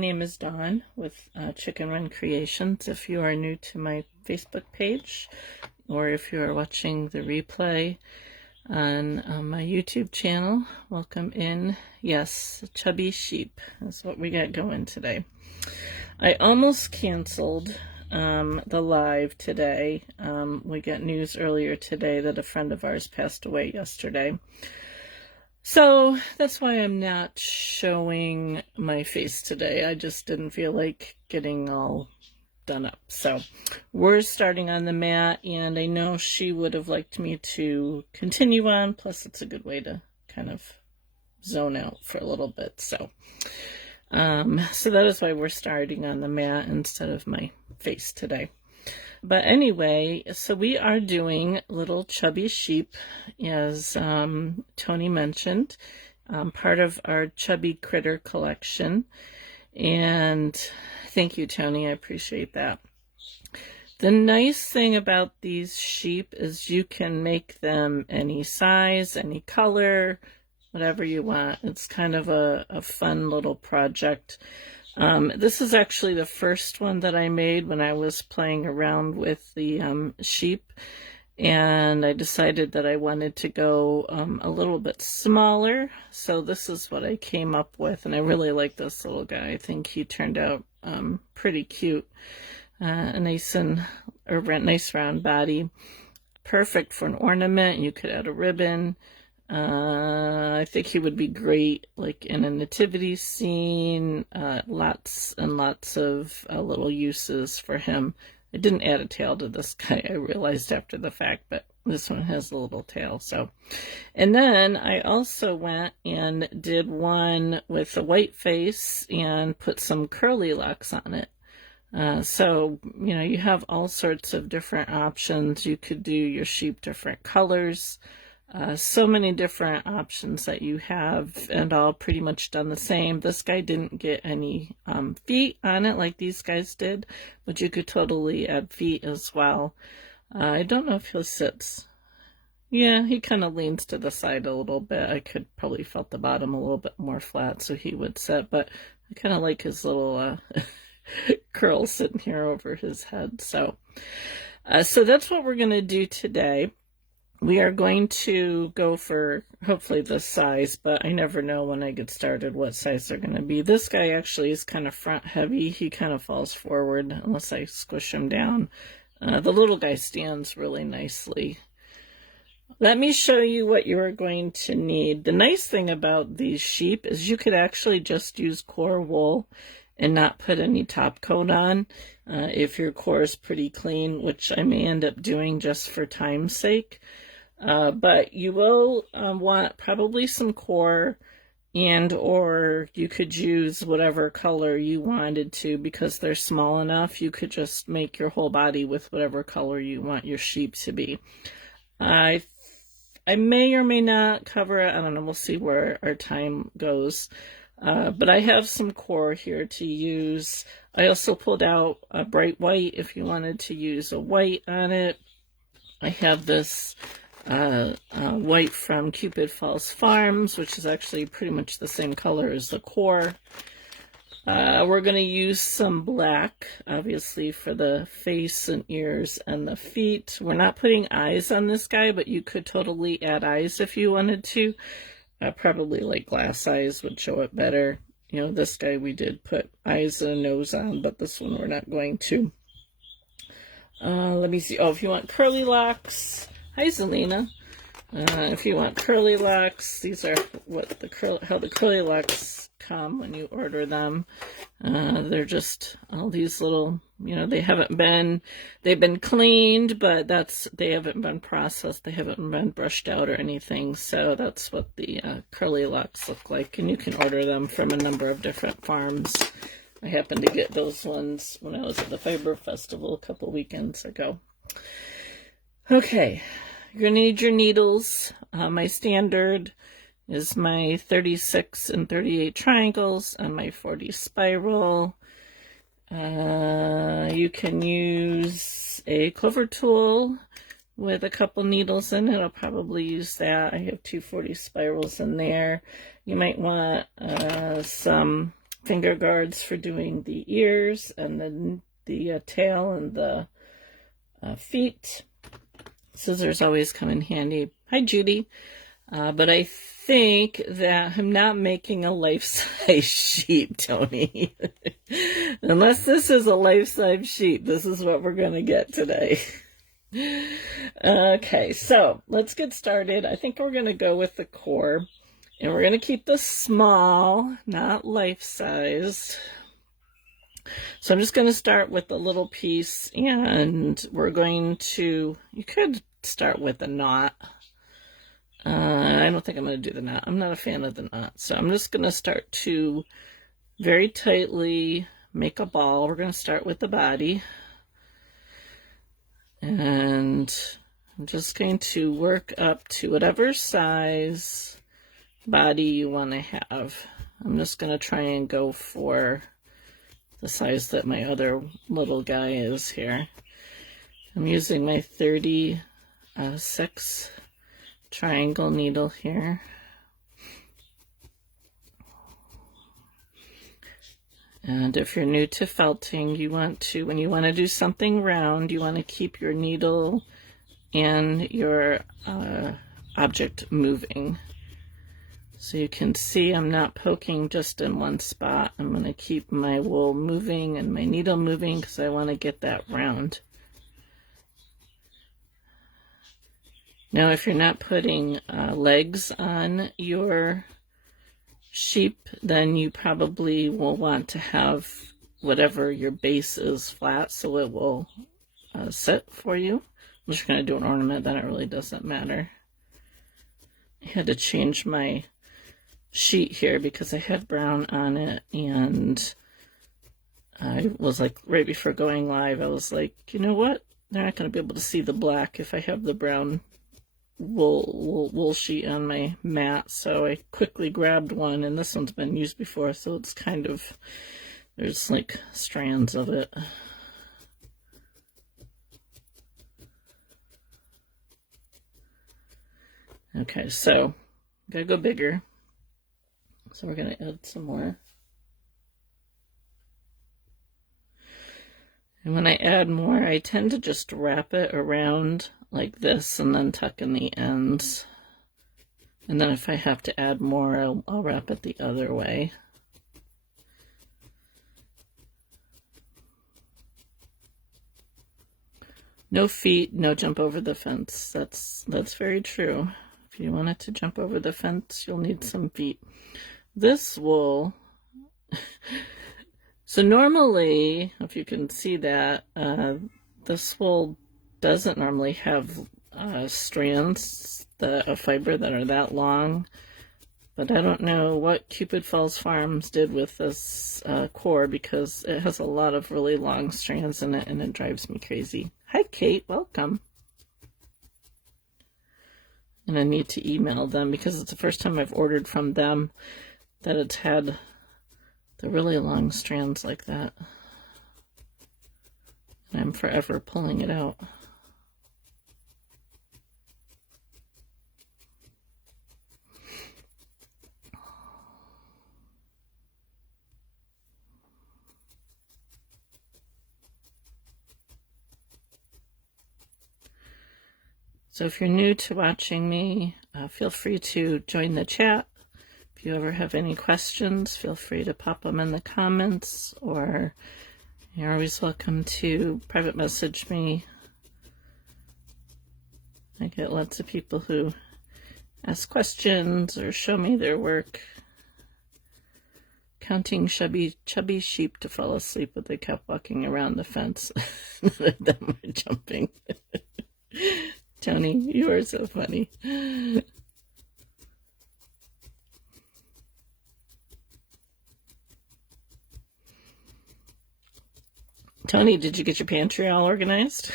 My name is Dawn with Chicken Run Creations. If you are new to my Facebook page, or if you are watching the replay on my YouTube channel, welcome in. Yes, chubby sheep is what we got going today. I almost canceled the live today. We got news earlier today that a friend of ours passed away yesterday. So that's why I'm not showing my face today. I just didn't feel like getting all done up. So we're starting on the mat, and I know she would have liked me to continue on. Plus, it's a good way to kind of zone out for a little bit. So that is why we're starting on the mat instead of my face today. But anyway, so we are doing little chubby sheep, as Tony mentioned, part of our Chubby Critter collection. And thank you, Tony. I appreciate that. The nice thing about these sheep is you can make them any size, any color, whatever you want. It's kind of a fun little project. This is actually the first one that I made when I was playing around with the sheep, and I decided that I wanted to go a little bit smaller, so this is what I came up with, and I really like this little guy. I think he turned out pretty cute. A nice round body, perfect for an ornament. You could add a ribbon. I think he would be great like in a nativity scene. Lots and lots of little uses for him. I didn't add a tail to this guy, I realized after the fact, but this one has a little tail. So, and then I also went and did one with a white face and put some curly locks on it. So, you know, you have all sorts of different options. You could do your sheep different colors. So many different options that you have, and all pretty much done the same. This guy didn't get any feet on it like these guys did, but you could totally add feet as well. I don't know if he sits. Yeah, he kind of leans to the side a little bit. I could probably felt the bottom a little bit more flat so he would sit, but I kind of like his little curl sitting here over his head. So that's what we're going to do today. We are going to go for hopefully this size, but I never know when I get started what size they're going to be. This guy actually is kind of front heavy. He kind of falls forward unless I squish him down. The little guy stands really nicely. Let me show you what you are going to need. The nice thing about these sheep is you could actually just use core wool and not put any top coat on if your core is pretty clean, which I may end up doing just for time's sake. But you will want probably some core, and or you could use whatever color you wanted to, because they're small enough. You could just make your whole body with whatever color you want your sheep to be. I may or may not cover it. I don't know. We'll see where our time goes. But I have some core here to use. I also pulled out a bright white if you wanted to use a white on it. I have this white from Cupid Falls Farms, which is actually pretty much the same color as the core. We're going to use some black, obviously, for the face and ears and the feet. We're not putting eyes on this guy, but you could totally add eyes if you wanted to. Probably like glass eyes would show it better. You know, this guy we did put eyes and a nose on, but this one we're not going to. Let me see. Oh, if you want curly locks. Hi, Zelina. If you want curly locks, these are how the curly locks come when you order them. They're just all these little, you know, they've been cleaned, but they haven't been processed. They haven't been brushed out or anything. So that's what the curly locks look like. And you can order them from a number of different farms. I happened to get those ones when I was at the Fiber Festival a couple weekends ago. Okay, you're going to need your needles. My standard is my 36 and 38 triangles and my 40 spiral. You can use a clover tool with a couple needles in it. I'll probably use that. I have 240 spirals in there. You might want some finger guards for doing the ears and then the tail and the feet. Scissors always come in handy. Hi, Judy. But I think that I'm not making a life-size sheep, Tony. Unless this is a life-size sheep, this is what we're going to get today. Okay, so let's get started. I think we're going to go with the core. And we're going to keep this small, not life-sized. So I'm just going to start with a little piece, and we're going to, you could start with a knot. I don't think I'm going to do the knot. I'm not a fan of the knot. So I'm just going to start to very tightly make a ball. We're going to start with the body. And I'm just going to work up to whatever size body you want to have. I'm just going to try and go for the size that my other little guy is here. I'm using my 36 triangle needle here. And if you're new to felting, you want to, when you want to do something round, you want to keep your needle and your object moving. So you can see I'm not poking just in one spot. I'm going to keep my wool moving and my needle moving because I want to get that round. Now if you're not putting legs on your sheep, then you probably will want to have whatever your base is flat so it will sit for you. I'm just going to do an ornament, then it really doesn't matter. I had to change my sheet here because I had brown on it, and I was like, right before going live, I was like, you know what, they're not going to be able to see the black if I have the brown wool sheet on my mat. So I quickly grabbed one, and this one's been used before, so it's kind of, there's like strands of it. Okay, so gotta go bigger. So we're going to add some more. And when I add more, I tend to just wrap it around like this and then tuck in the ends. And then if I have to add more, I'll wrap it the other way. No feet, no jump over the fence. That's very true. If you want it to jump over the fence, you'll need some feet. This wool, so normally, if you can see that, this wool doesn't normally have strands of fiber that are that long, but I don't know what Cupid Falls Farms did with this core because it has a lot of really long strands in it and it drives me crazy. Hi Kate, welcome. And I need to email them because it's the first time I've ordered from them that it's had the really long strands like that. And I'm forever pulling it out. So if you're new to watching me, feel free to join the chat. If you ever have any questions, feel free to pop them in the comments, or you're always welcome to private message me. I get lots of people who ask questions or show me their work. Counting chubby sheep to fall asleep, but they kept walking around the fence. None of them were jumping. Tony, you are so funny. Tony, did you get your pantry all organized?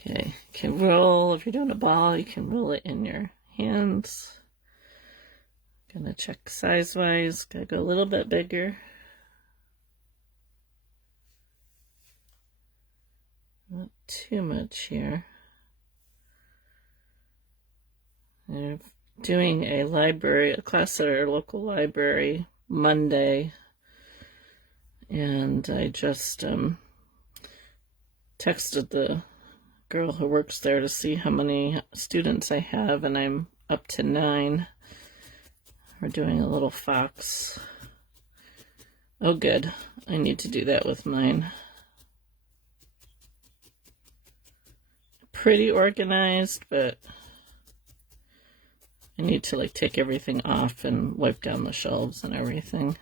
Okay, you can roll, if you're doing a ball, you can roll it in your hands. Gonna check size-wise, gotta go a little bit bigger. too much here. I'm doing a class at our local library Monday, and I just texted the girl who works there to see how many students I have, and I'm up to 9. We're doing a little fox. Oh, good. I need to do that with mine. Pretty organized, but I need to like take everything off and wipe down the shelves and everything.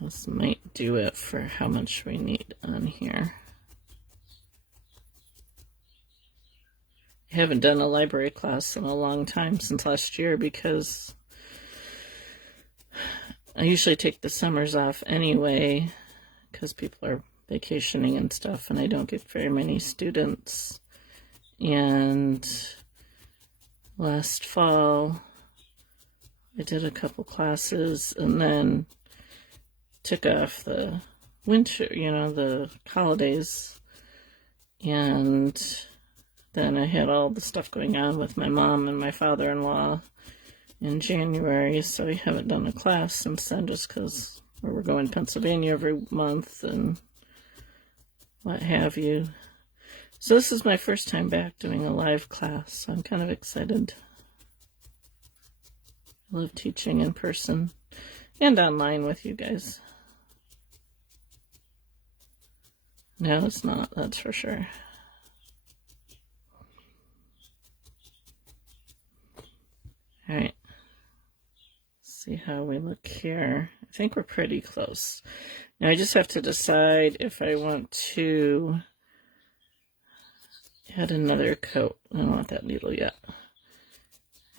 This might do it for how much we need on here. I haven't done a library class in a long time, since last year, because I usually take the summers off anyway, because people are vacationing and stuff, and I don't get very many students. And last fall, I did a couple classes, and then took off the winter, the holidays, and then I had all the stuff going on with my mom and my father-in-law in January, so I haven't done a class since then, just because we're going to Pennsylvania every month and what have you. So this is my first time back doing a live class, so I'm kind of excited. I love teaching in person and online with you guys. No, it's not, that's for sure. All right, see how we look here. I think we're pretty close. Now I just have to decide if I want to add another coat. I don't want that needle yet.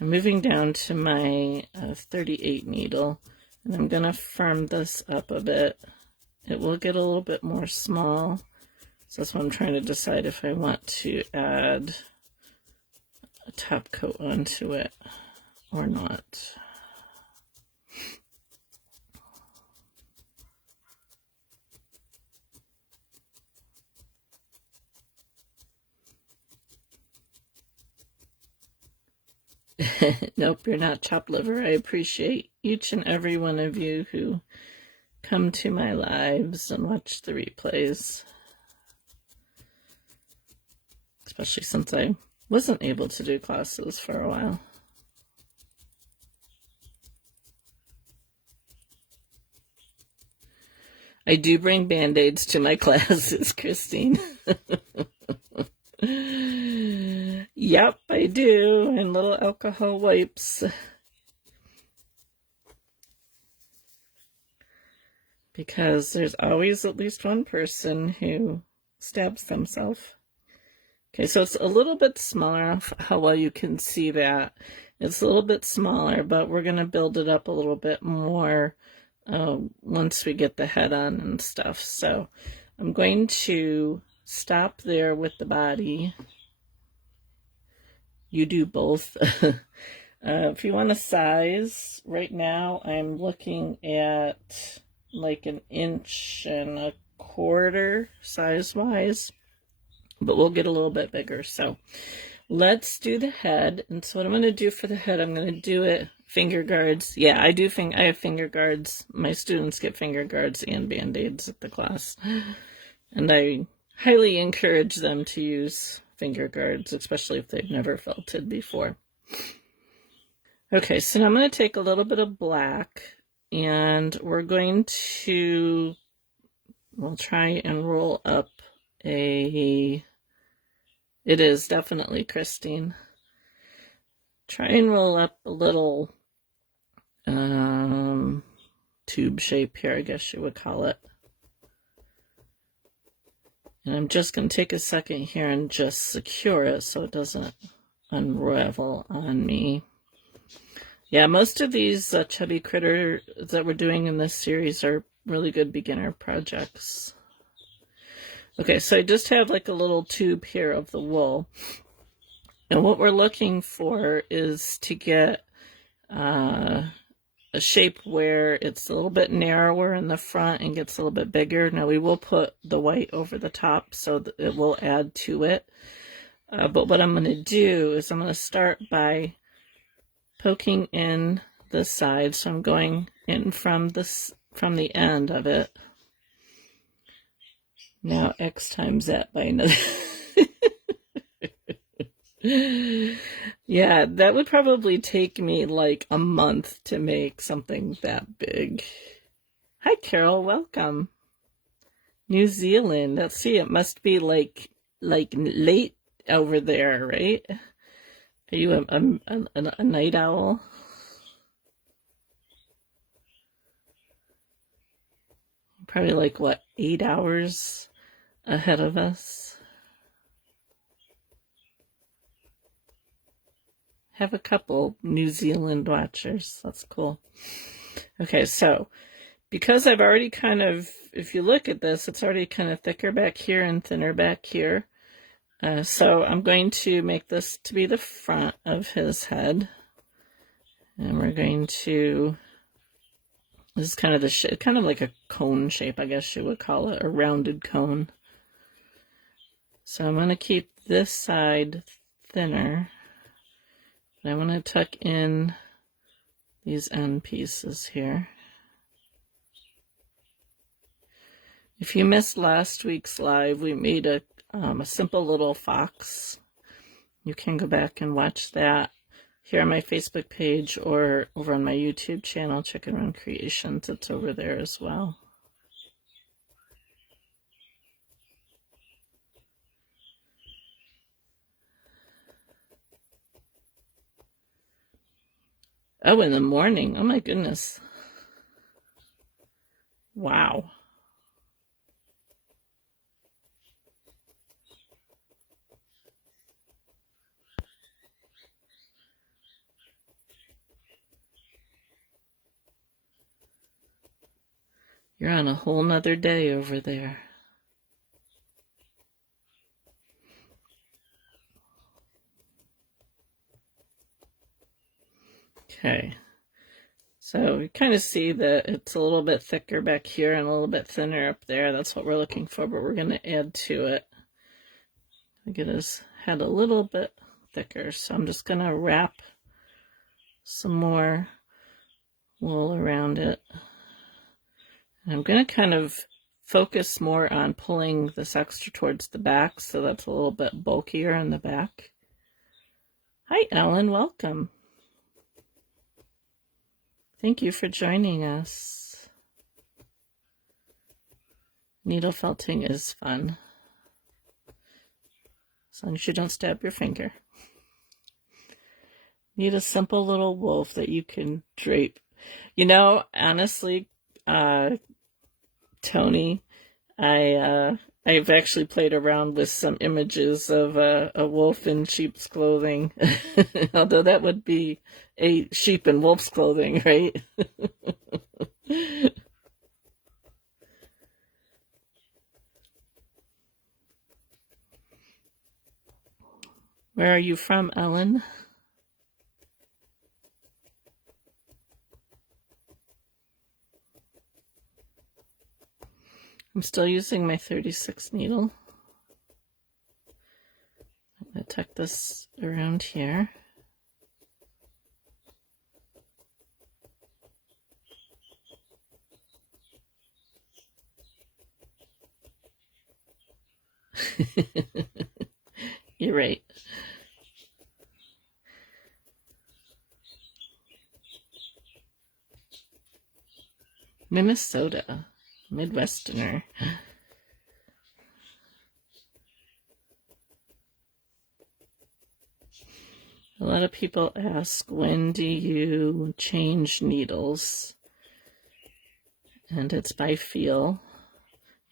I'm moving down to my 38 needle, and I'm going to firm this up a bit. It will get a little bit more small, so that's what I'm trying to decide if I want to add a top coat onto it or not. Nope, you're not chopped liver. I appreciate each and every one of you who come to my lives and watch the replays. Especially since I wasn't able to do classes for a while. I do bring Band-Aids to my classes, Christine. Yep, I do, and little alcohol wipes. Because there's always at least one person who stabs themselves. Okay, so it's a little bit smaller, how well you can see that. It's a little bit smaller, but we're going to build it up a little bit more once we get the head on and stuff. So I'm going to stop there with the body. You do both. If you want to size, right now I'm looking at like 1.25 inches size-wise, but we'll get a little bit bigger. So let's do the head. And so what I'm going to do for the head, I'm going to do it finger guards. Yeah, I have finger guards. My students get finger guards and Band-Aids at the class. And I highly encourage them to use finger guards, especially if they've never felted before. Okay, so now I'm going to take a little bit of black, and we're going to, we'll try and roll up it is definitely Christine. Try and roll up a little tube shape here, I guess you would call it. And I'm just going to take a second here and just secure it so it doesn't unravel on me. Yeah, most of these Chubby Critter that we're doing in this series are really good beginner projects. Okay, so I just have like a little tube here of the wool. And what we're looking for is to get a shape where it's a little bit narrower in the front and gets a little bit bigger. Now we will put the white over the top so that it will add to it. But what I'm going to do is I'm going to start by poking in the side. So I'm going in from the end of it. Now X times that by another. Yeah, that would probably take me like a month to make something that big. Hi, Carol. Welcome. New Zealand. Let's see. It must be like late over there, right? Are you a night owl? Probably like, what, 8 hours ahead of us? Have a couple New Zealand watchers. That's cool. Okay, so because I've already kind of, if you look at this, it's already kind of thicker back here and thinner back here. So I'm going to make this to be the front of his head. And we're going to, this is kind of the shape, kind of like a cone shape, I guess you would call it, a rounded cone. So I'm going to keep this side thinner. And I want to tuck in these end pieces here. If you missed last week's live, we made a simple little fox. You can go back and watch that here on my Facebook page or over on my YouTube channel, Chicken Run Creations. It's over there as well. Oh, in the morning. Oh my goodness. Wow. You're on a whole nother day over there. Okay. So you kind of see that it's a little bit thicker back here and a little bit thinner up there. That's what we're looking for, but we're going to add to it. Get his head a little bit thicker. So I'm just going to wrap some more wool around it. And I'm going to kind of focus more on pulling this extra towards the back, so that's a little bit bulkier in the back. Hi, Ellen. Welcome. Thank you for joining us. Needle felting is fun, as long as you don't stab your finger. Need a simple little wolf that you can drape. You know, honestly, Tony, I've actually played around with some images of a wolf in sheep's clothing, although that would be a sheep in wolf's clothing, right? Where are you from, Ellen? I'm still using my 36 needle. I'm going to tuck this around here. You're right. Minnesota, Midwesterner. A lot of people ask, when do you change needles? And it's by feel.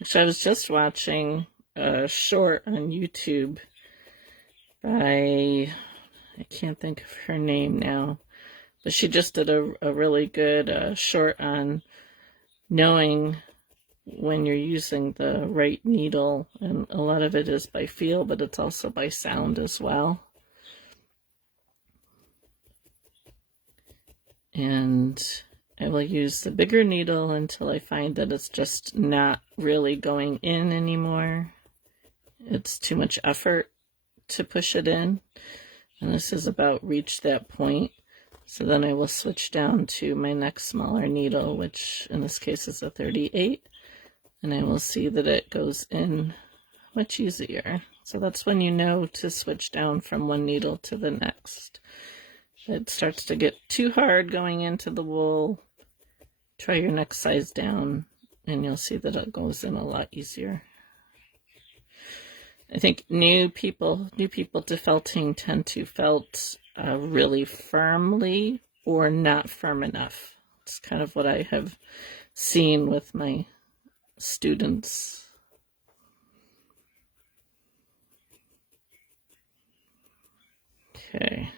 Actually, I was just watching a short on YouTube by, I can't think of her name now, but she just did a really good short on knowing when you're using the right needle, and a lot of it is by feel, but it's also by sound as well. And I will use the bigger needle until I find that it's just not really going in anymore. It's too much effort to push it in. And this is about reached that point. So then I will switch down to my next smaller needle, which in this case is a 38. And I will see that it goes in much easier. So that's when you know to switch down from one needle to the next. If it starts to get too hard going into the wool, try your next size down and you'll see that it goes in a lot easier. I think new people to felting tend to felt really firmly or not firm enough. It's kind of what I have seen with my students. Okay,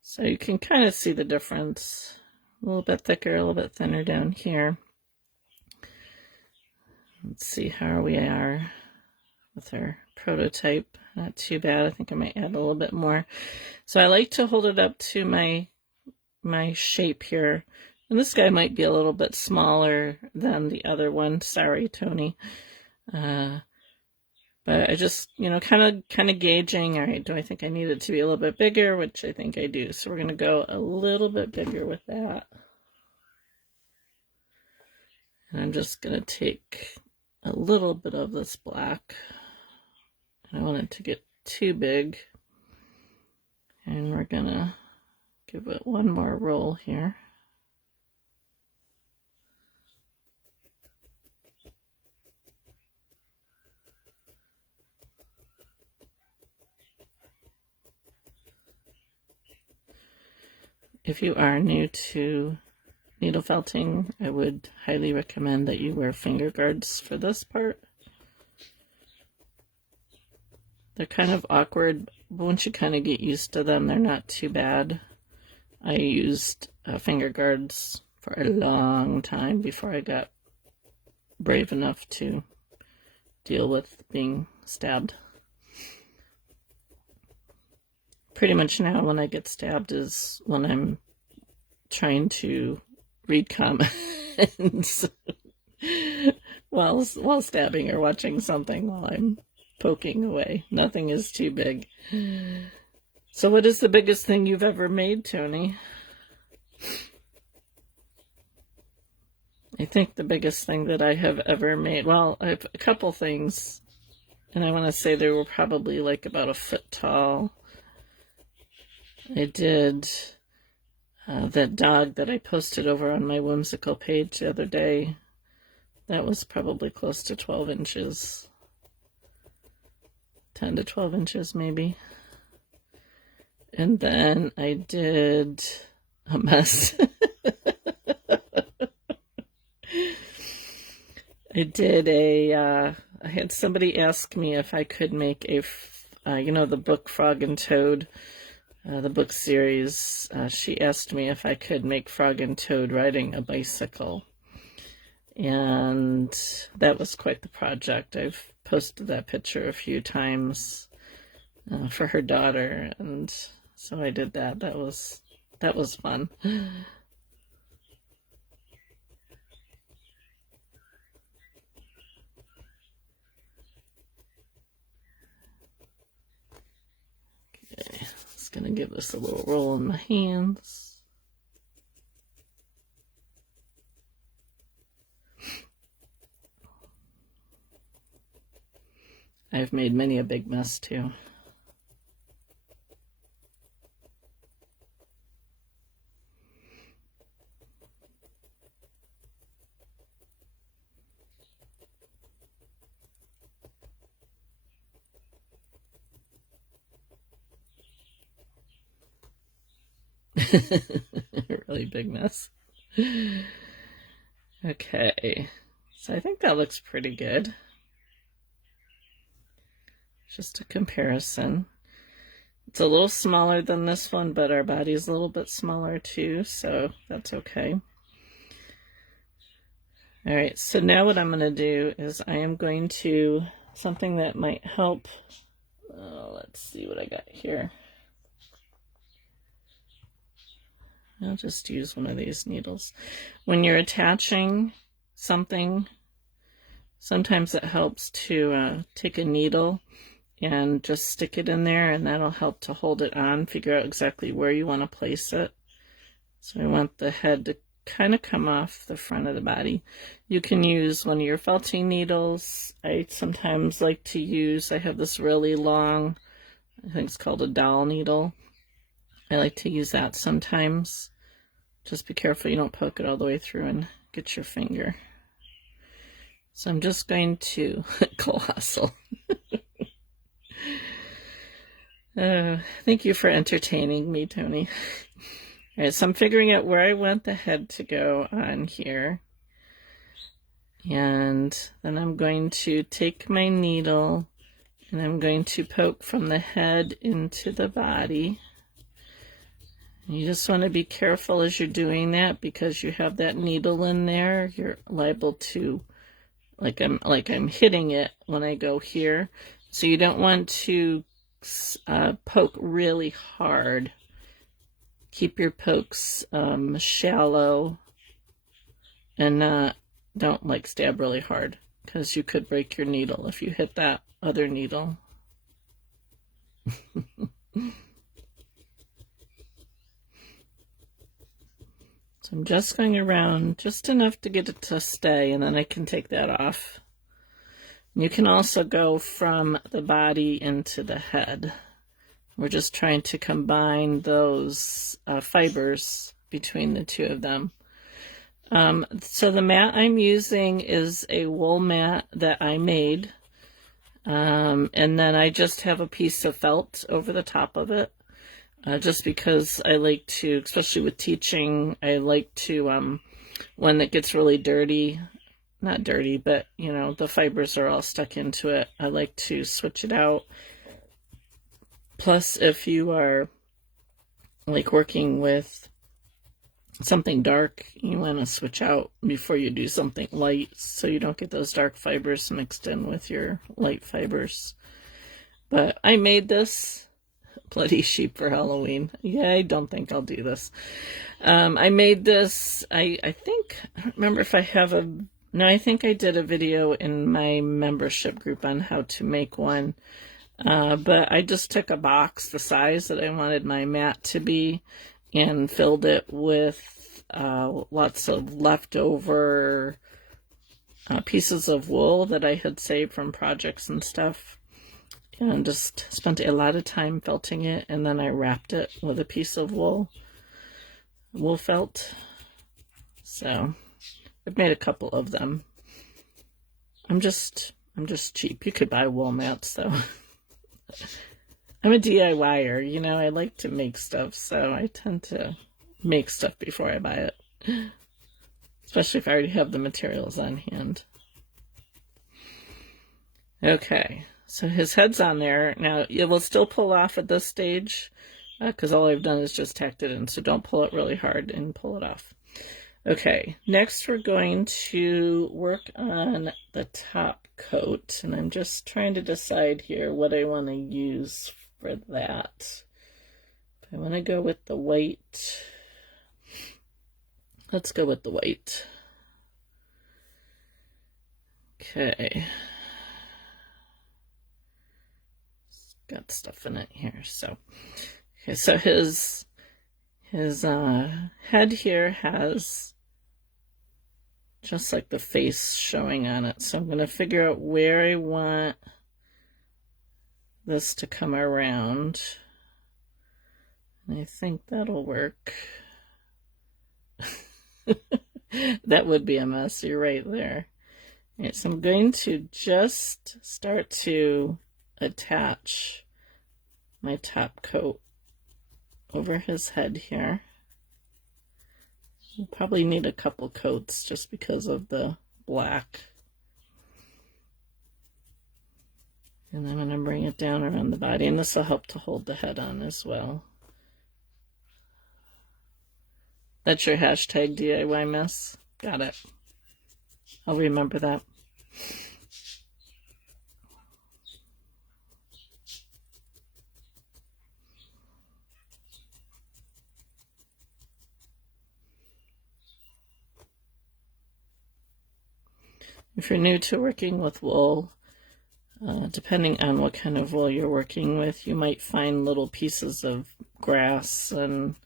so you can kind of see the difference. A little bit thicker, a little bit thinner down here. Let's see how we are with our prototype. Not too bad. I think I might add a little bit more. So I like to hold it up to my shape here. And this guy might be a little bit smaller than the other one. Sorry, Tony. But I just, kind of gauging, all right, do I think I need it to be a little bit bigger? Which I think I do. So we're going to go a little bit bigger with that. And I'm just going to take a little bit of this black. I don't want it to get too big. And we're going to give it one more roll here. If you are new to needle felting, I would highly recommend that you wear finger guards for this part. They're kind of awkward, but once you kind of get used to them, they're not too bad. I used finger guards for a long time before I got brave enough to deal with being stabbed. Pretty much now when I get stabbed is when I'm trying to read comments while stabbing or watching something while I'm poking away. Nothing is too big. So what is the biggest thing you've ever made, Tony? I think the biggest thing that I have ever made, well, I have a couple things, and I want to say they were probably like about a foot tall. I did that dog that I posted over on my whimsical page the other day. That was probably close to 12 inches. 10 to 12 inches maybe. And then I did a mess. I had somebody ask me if I could make the book Frog and Toad, the book series. She asked me if I could make Frog and Toad riding a bicycle. And that was quite the project. I've posted that picture a few times for her daughter, and so I did that. That was fun. Okay, just gonna give this a little roll in my hands. I've made many a big mess too. Really big mess. Okay, so I think that looks pretty good. Just a comparison. It's a little smaller than this one, but our body's a little bit smaller too, so that's okay. All right, so now what I'm going to do is I am going to, something that might help, let's see what I got here. I'll just use one of these needles. When you're attaching something, sometimes it helps to take a needle and just stick it in there, and that'll help to hold it on, figure out exactly where you want to place it. So I want the head to kind of come off the front of the body. You can use one of your felting needles. I sometimes like to use, I have this really long, I think it's called a dowel needle. I like to use that sometimes. Just be careful you don't poke it all the way through and get your finger. So I'm just going to colossal. Thank you for entertaining me, Tony. All right, so I'm figuring out where I want the head to go on here. And then I'm going to take my needle and I'm going to poke from the head into the body. You just want to be careful as you're doing that, because you have that needle in there. You're liable to, like I'm hitting it when I go here. So you don't want to poke really hard. Keep your pokes shallow, and don't like stab really hard, because you could break your needle if you hit that other needle. So I'm just going around just enough to get it to stay, and then I can take that off. You can also go from the body into the head. We're just trying to combine those fibers between the two of them. So the mat I'm using is a wool mat that I made. And then I just have a piece of felt over the top of it. Just because I like to, especially with teaching, I like to, when it gets really dirty, not dirty, but, you know, the fibers are all stuck into it, I like to switch it out. Plus, if you are, like, working with something dark, you want to switch out before you do something light, so you don't get those dark fibers mixed in with your light fibers. But I made this bloody sheep for Halloween. Yeah, I don't think I'll do this. I made this, I think, I don't remember if I have a, no, I think I did a video in my membership group on how to make one. But I just took a box the size that I wanted my mat to be and filled it with lots of leftover pieces of wool that I had saved from projects and stuff. And just spent a lot of time felting it, and then I wrapped it with a piece of wool felt. So I've made a couple of them. I'm just cheap. You could buy wool mats though. I'm a DIYer, you know, I like to make stuff, so I tend to make stuff before I buy it. Especially if I already have the materials on hand. Okay. So his head's on there. Now, it will still pull off at this stage, because all I've done is just tacked it in, so don't pull it really hard and pull it off. Okay, next we're going to work on the top coat, and I'm just trying to decide here what I want to use for that. I want to go with the white. Let's go with the white. Okay. Got stuff in it here. So, okay, so his head here has just like the face showing on it. So I'm going to figure out where I want this to come around. And I think that'll work. That would be a mess. You're right there. All right, so I'm going to just start to attach my top coat over his head here. You'll probably need a couple coats just because of the black. And then I'm going to bring it down around the body, and this will help to hold the head on as well. That's your hashtag DIY mess? Got it. I'll remember that. If you're new to working with wool, depending on what kind of wool you're working with, you might find little pieces of grass and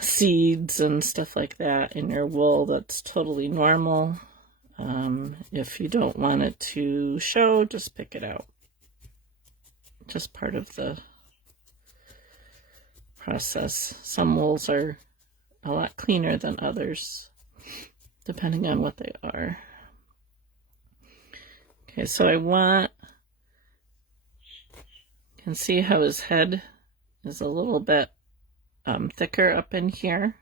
seeds and stuff like that in your wool. That's totally normal. If you don't want it to show, just pick it out. Just part of the process. Some wools are a lot cleaner than others, depending on what they are. Okay, so you can see how his head is a little bit thicker up in here.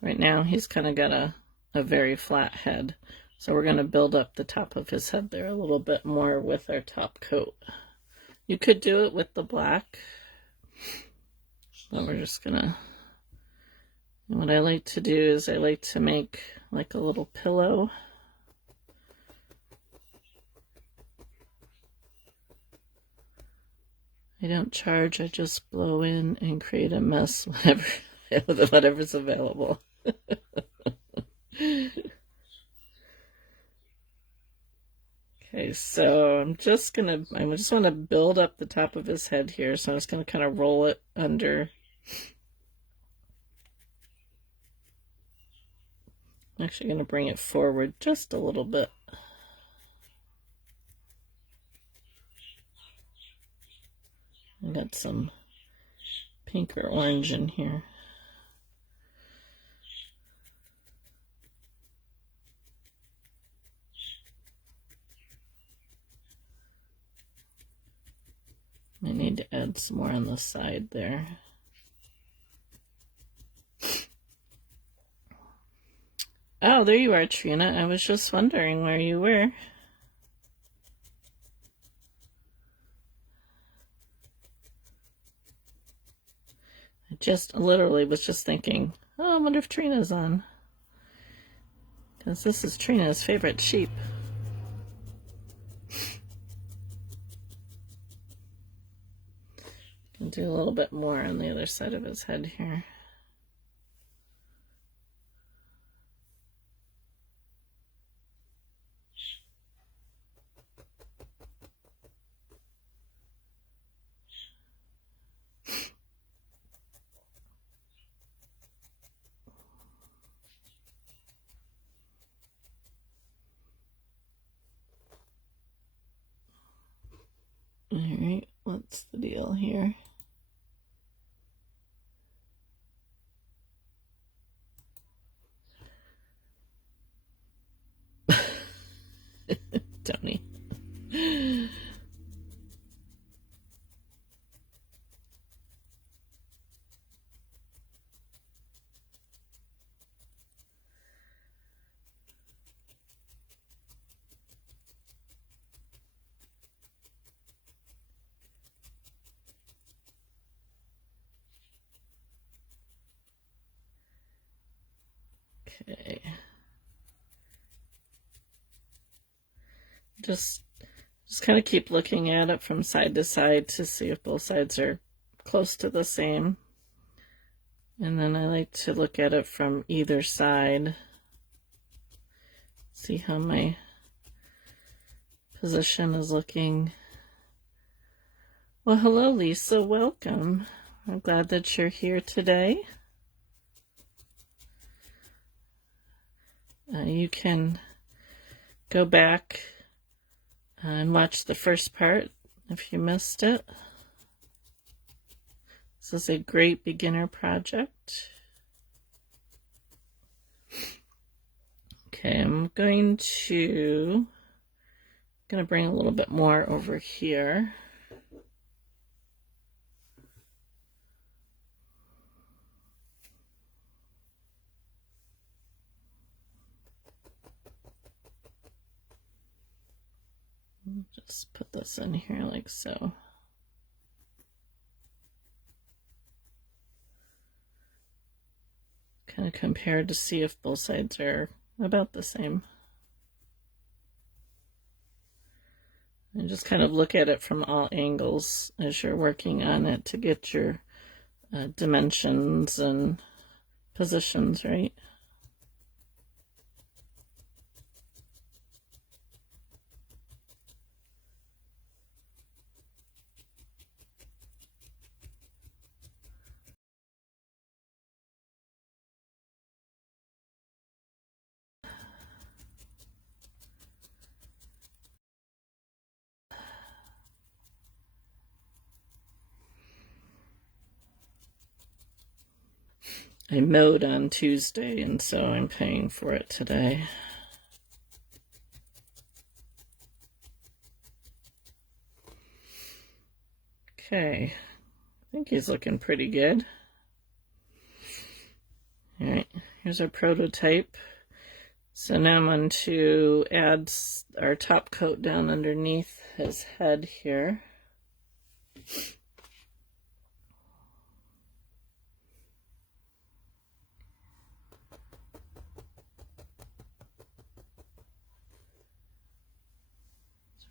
Right now he's kind of got a very flat head. So we're going to build up the top of his head there a little bit more with our top coat. You could do it with the black, but we're just going to... What I like to do is I like to make like a little pillow. I don't charge, I just blow in and create a mess whatever's available. Okay, so I just want to build up the top of his head here, so I'm just going to kind of roll it under. I'm actually going to bring it forward just a little bit. I got some pink or orange in here. I need to add some more on the side there. Oh, there you are, Trina. I was just wondering where you were. I just literally was just thinking, oh, I wonder if Trina's on. Because this is Trina's favorite sheep. Can do a little bit more on the other side of his head here. Alright, what's the deal here? Tony. Okay. Just kind of keep looking at it from side to side to see if both sides are close to the same. And then I like to look at it from either side. See how my position is looking. Well, hello, Lisa. Welcome. I'm glad that you're here today. You can go back and watch the first part if you missed it. This is a great beginner project. Okay, I'm going to bring a little bit more over here. Just put this in here like so. Kind of compare to see if both sides are about the same. And just kind of look at it from all angles as you're working on it to get your dimensions and positions right. I mowed on Tuesday, and so I'm paying for it today. Okay, I think he's looking pretty good. All right, here's our prototype. So now I'm going to add our top coat down underneath his head here. So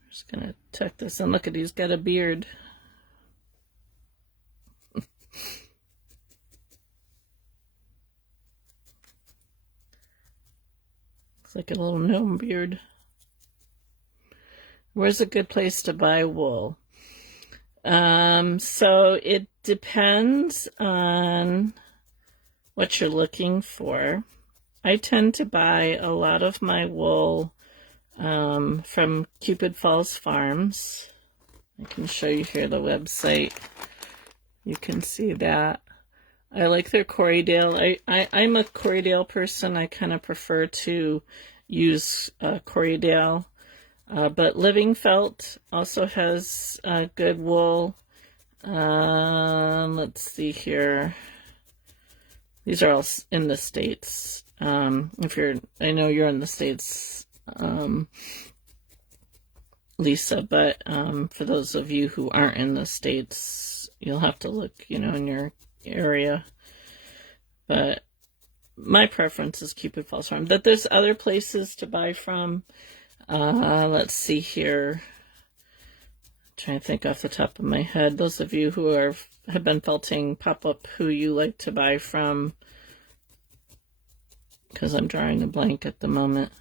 we're just going to tuck this in. Look at, he's got a beard. Like a little gnome beard. Where's a good place to buy wool? So it depends on what you're looking for. I tend to buy a lot of my wool from Cupid Falls Farms. I can show you here the website. You can see that. I like their Corriedale. I'm a Corriedale person. I kind of prefer to use Corriedale. But Living Felt also has good wool. Let's see here. These are all in the States. I know you're in the States, Lisa, but for those of you who aren't in the States, you'll have to look, in your area. But my preference is Cupid Falls Farm. But there's other places to buy from. Let's see here. I'm trying to think off the top of my head. Those of you who have been felting, pop up who you like to buy from, because I'm drawing a blank at the moment.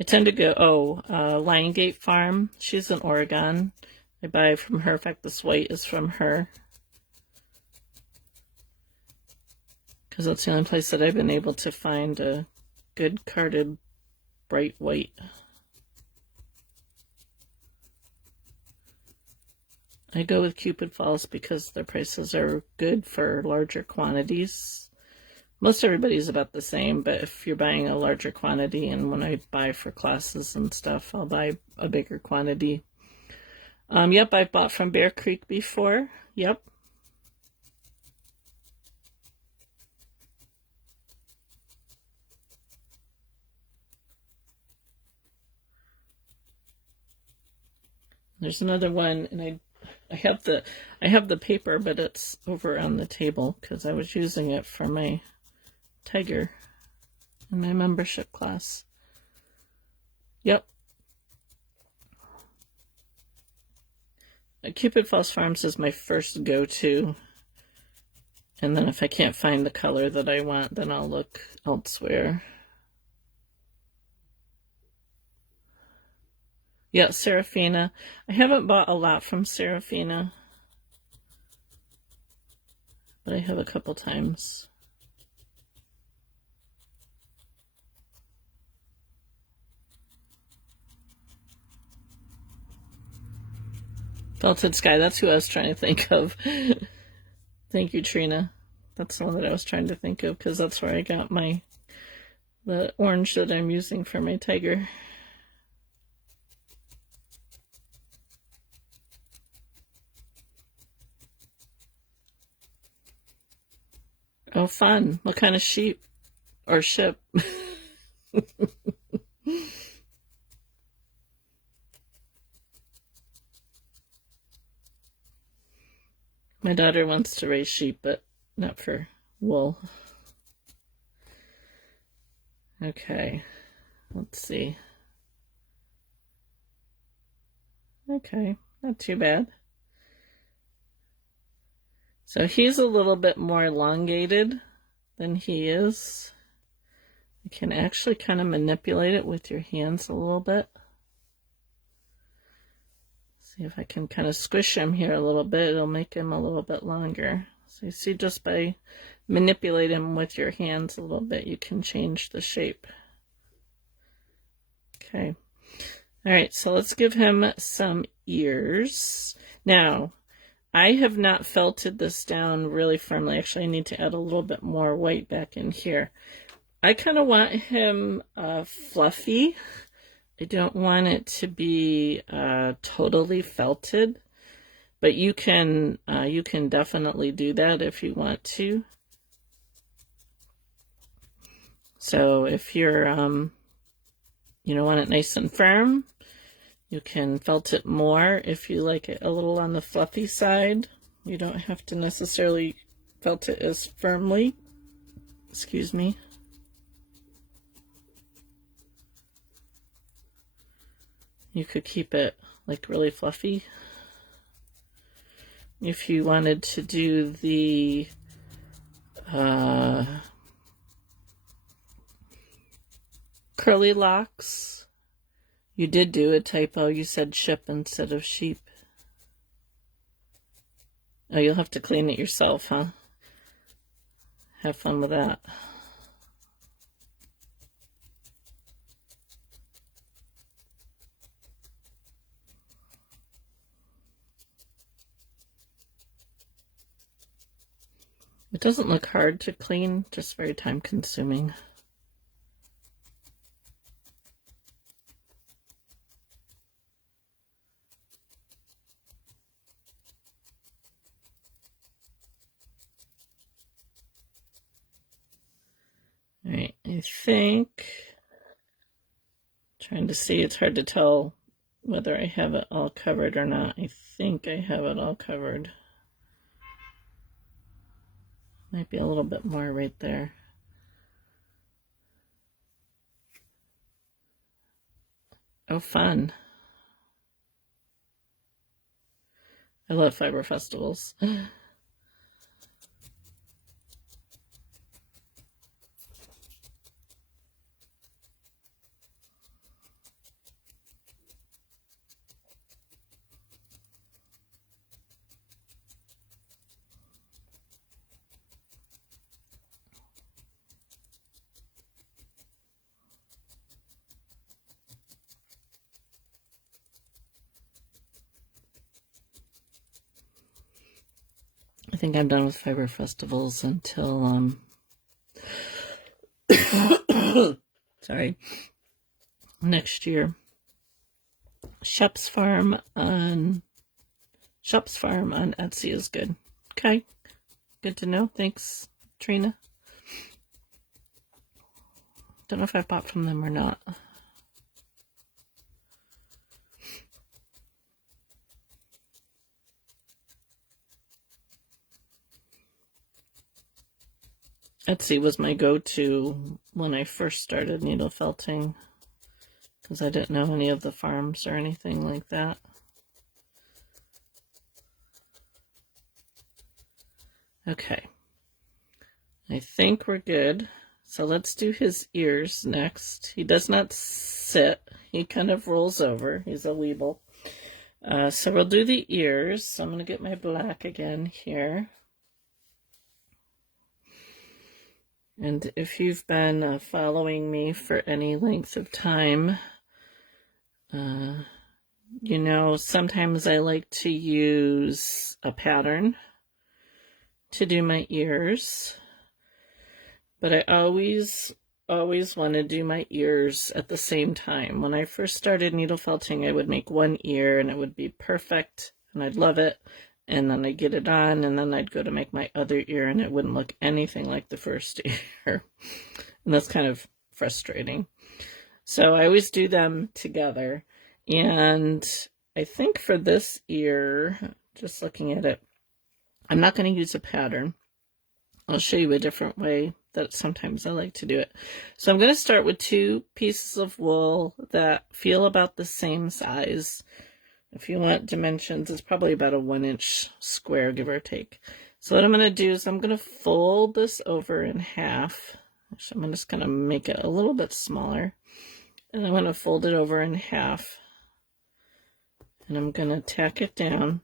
I tend to go, Liongate Farm. She's in Oregon. I buy from her. In fact, this white is from her, because that's the only place that I've been able to find a good carded bright white. I go with Cupid Falls because their prices are good for larger quantities. Most everybody's about the same, but if you're buying a larger quantity, and when I buy for classes and stuff, I'll buy a bigger quantity. Yep, I've bought from Bear Creek before. Yep. There's another one, and I have the paper, but it's over on the table because I was using it for my tiger in my membership class. Yep. Cupid Falls Farms is my first go-to. And then if I can't find the color that I want, then I'll look elsewhere. Yeah, Serafina. I haven't bought a lot from Serafina, but I have a couple times. Felted Sky, that's who I was trying to think of. Thank you, Trina. That's the one that I was trying to think of, because that's where I got the orange that I'm using for my tiger. Oh, fun. What kind of sheep or ship? My daughter wants to raise sheep, but not for wool. Okay, let's see. Okay, not too bad. So he's a little bit more elongated than he is. You can actually kind of manipulate it with your hands a little bit. See if I can kind of squish him here a little bit. It'll make him a little bit longer. So you see, just by manipulating him with your hands a little bit, you can change the shape. Okay. All right, so let's give him some ears. Now, I have not felted this down really firmly. Actually, I need to add a little bit more white back in here. I kind of want him fluffy. I don't want it to be totally felted, but you can definitely do that if you want to. So if you're you know, want it nice and firm, you can felt it more. If you like it a little on the fluffy side, you don't have to necessarily felt it as firmly. Excuse me. You could keep it like really fluffy. If you wanted to do the curly locks, you did do a typo. You said ship instead of sheep. Oh, you'll have to clean it yourself, huh? Have fun with that. It doesn't look hard to clean, just very time consuming. All right, I think, trying to see, it's hard to tell whether I have it all covered or not. I think I have it all covered. Might be a little bit more right there. Oh, fun. I love fiber festivals. I think I'm done with fiber festivals until sorry, next year. Shep's Farm on Etsy is good. Okay, good to know. Thanks, Trina. Don't know if I've bought from them or not. Etsy was my go-to when I first started needle felting, because I didn't know any of the farms or anything like that. Okay, I think we're good. So let's do his ears next. He does not sit. He kind of rolls over. He's a weeble. So we'll do the ears. So I'm going to get my black again here. And if you've been following me for any length of time, you know, sometimes I like to use a pattern to do my ears, but I always want to do my ears at the same time. When I first started needle felting, I would make one ear and it would be perfect and I'd love it. And then I'd get it on, and then I'd go to make my other ear, and it wouldn't look anything like the first ear. And that's kind of frustrating. So I always do them together. And I think for this ear, just looking at it, I'm not going to use a pattern. I'll show you a different way that sometimes I like to do it. So I'm going to start with 2 pieces of wool that feel about the same size. If you want dimensions, it's probably about a 1-inch square, give or take. So what I'm going to do is I'm going to fold this over in half. Actually, I'm just going to make it a little bit smaller. And I'm going to fold it over in half. And I'm going to tack it down.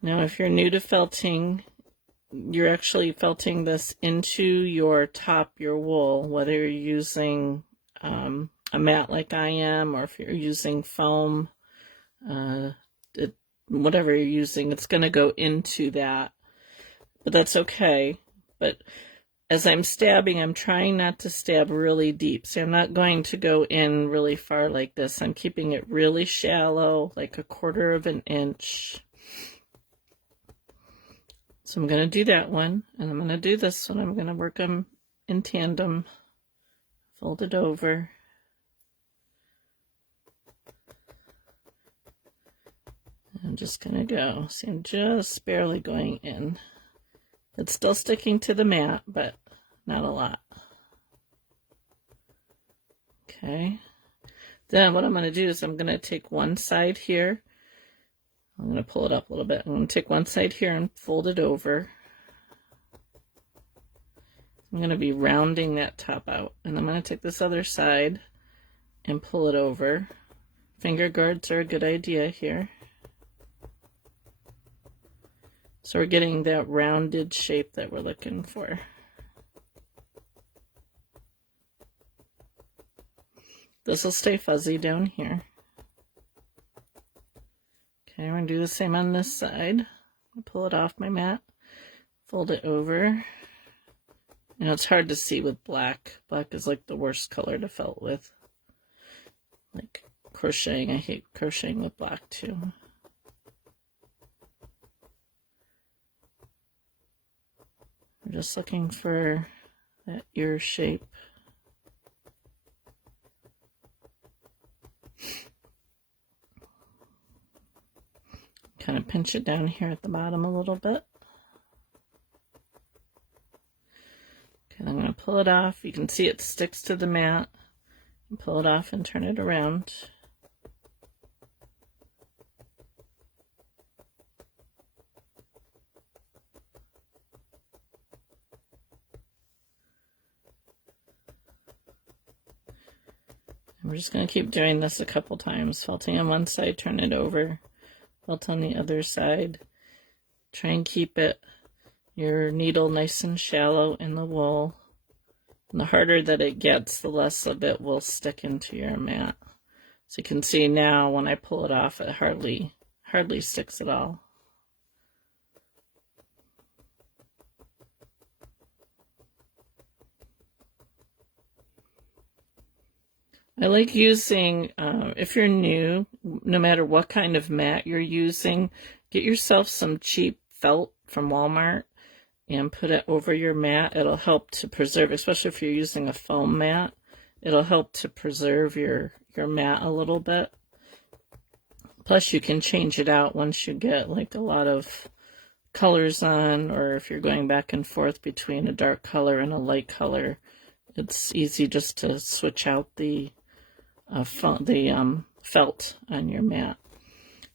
Now, if you're new to felting, you're actually felting this into your wool, whether you're using a mat like I am, or if you're using foam. whatever you're using, it's going to go into that. But that's okay. But as I'm stabbing, I'm trying not to stab really deep. See, I'm not going to go in really far like this. I'm keeping it really shallow, like 1/4 of an inch. So I'm going to do that one, and I'm going to do this one. I'm going to work them in tandem. Fold it over. I'm just going to go. See, I'm just barely going in. It's still sticking to the mat, but not a lot. Okay. Then what I'm going to do is I'm going to take one side here. I'm going to pull it up a little bit. I'm going to take one side here and fold it over. I'm going to be rounding that top out. And I'm going to take this other side and pull it over. Finger guards are a good idea here. So we're getting that rounded shape that we're looking for. This will stay fuzzy down here. Okay, we're going to do the same on this side. Pull it off my mat, fold it over. You know, it's hard to see with black. Black is like the worst color to felt with. Like crocheting, I hate crocheting with black too. We're just looking for that ear shape. Kind of pinch it down here at the bottom a little bit. Okay, I'm going to pull it off. You can see it sticks to the mat. And pull it off and turn it around. And we're just going to keep doing this a couple times. Felting on one side, turn it over. Felt on the other side. Try and keep your needle nice and shallow in the wool. And the harder that it gets, the less of it will stick into your mat. So you can see now when I pull it off, it hardly sticks at all. I like using, if you're new, no matter what kind of mat you're using, get yourself some cheap felt from Walmart and put it over your mat. It'll help to preserve, especially if you're using a foam mat, it'll help to preserve your mat a little bit. Plus you can change it out once you get like a lot of colors on, or if you're going back and forth between a dark color and a light color, it's easy just to switch out the felt on your mat.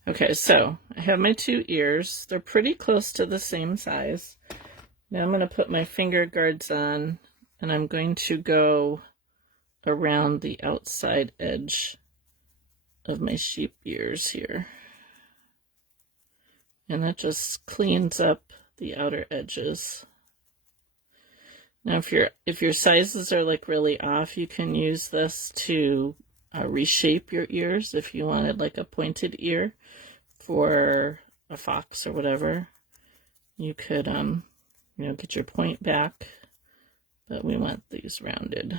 Okay, so I have my 2 ears. They're pretty close to the same size. Now I'm going to put my finger guards on, and I'm going to go around the outside edge of my sheep ears here. And that just cleans up the outer edges. Now if your sizes are like really off, you can use this to reshape your ears. If you wanted like a pointed ear for a fox or whatever, you could get your point back, but we want these rounded.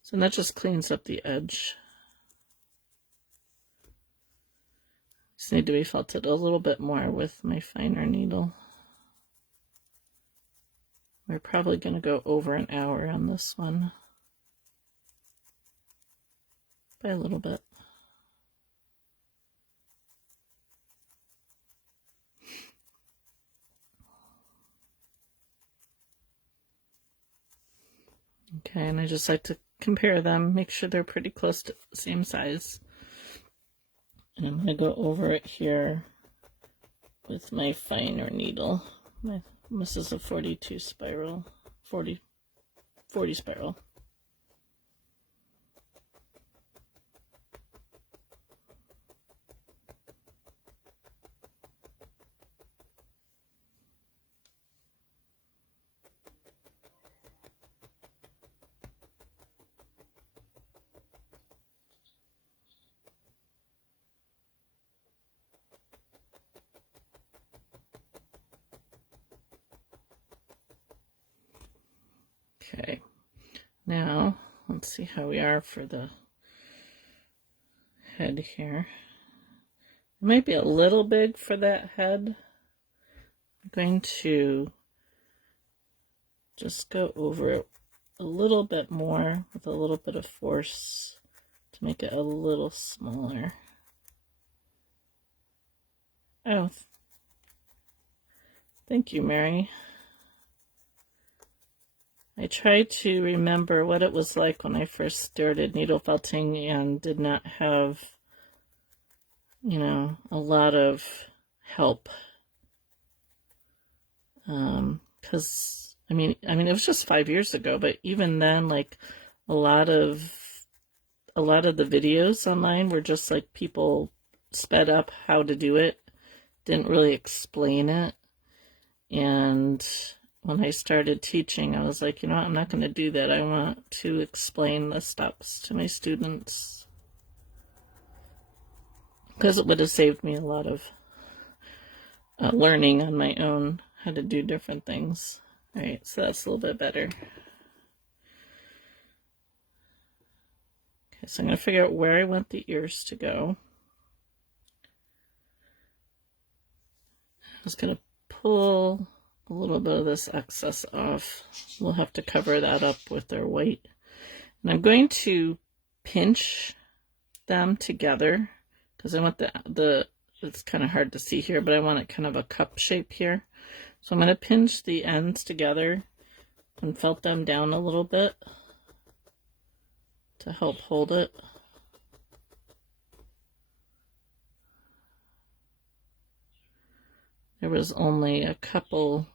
So that just cleans up the edge. Just need to be felted a little bit more with my finer needle. We're probably going to go over an hour on this one. By a little bit. Okay, and I just like to compare them, make sure they're pretty close to the same size. And I'm going to go over it here with my finer needle. This is a 42 spiral, 40 spiral. Okay, now let's see how we are for the head here. It might be a little big for that head. I'm going to just go over it a little bit more with a little bit of force to make it a little smaller. Oh, thank you, Mary. I tried to remember what it was like when I first started needle felting and did not have, you know, a lot of help. Because I mean, it was just 5 years ago, but even then, like a lot of the videos online were just like people sped up how to do it, didn't really explain it. And when I started teaching, I was like, you know what, I'm not going to do that. I want to explain the steps to my students, because it would have saved me a lot of learning on my own how to do different things. All right, so that's a little bit better. Okay, so I'm going to figure out where I want the ears to go. I'm just going to pull a little bit of this excess off. We'll have to cover that up with our white. And I'm going to pinch them together because I want the it's kind of hard to see here, but I want it kind of a cup shape here. So I'm going to pinch the ends together and felt them down a little bit to help hold it. There was only a couple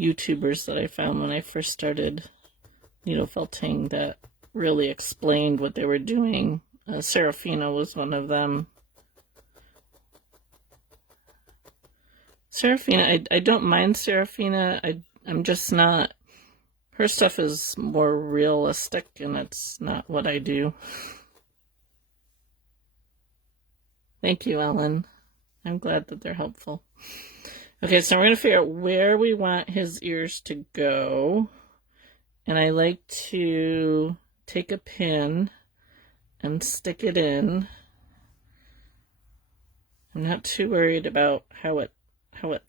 YouTubers that I found when I first started needle felting that really explained what they were doing. Serafina was one of them. Serafina, I don't mind Serafina. I'm just not, her stuff is more realistic and it's not what I do. Thank you, Ellen. I'm glad that they're helpful. Okay, so we're going to figure out where we want his ears to go. And I like to take a pin and stick it in. I'm not too worried about how it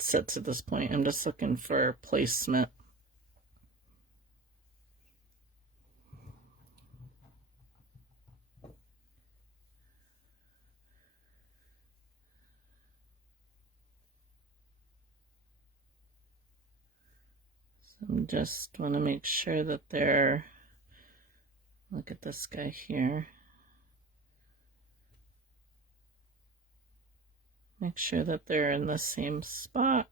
sits at this point. I'm just looking for placement. So I just want to make sure that they're, look at this guy here. Make sure that they're in the same spot.